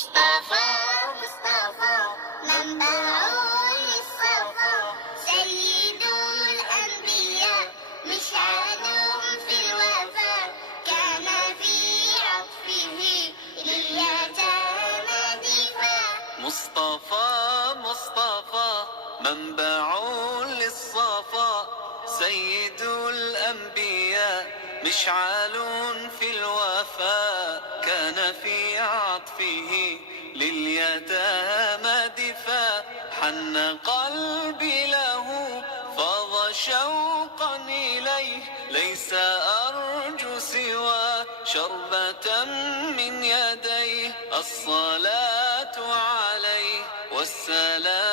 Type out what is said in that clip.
مصطفى مصطفى منبع للصفا سيد الأنبياء مشعل في الوفا كان في عطفه لليتامى دفاع مصطفى مصطفى منبع للصفا سيد الأنبياء مشعل في الوفاء كان في عطفه لليتامى دفاع حن قلبي له فاض شوقا إليه ليس أرجو سوى شربة من يديه الصلاة عليه والسلام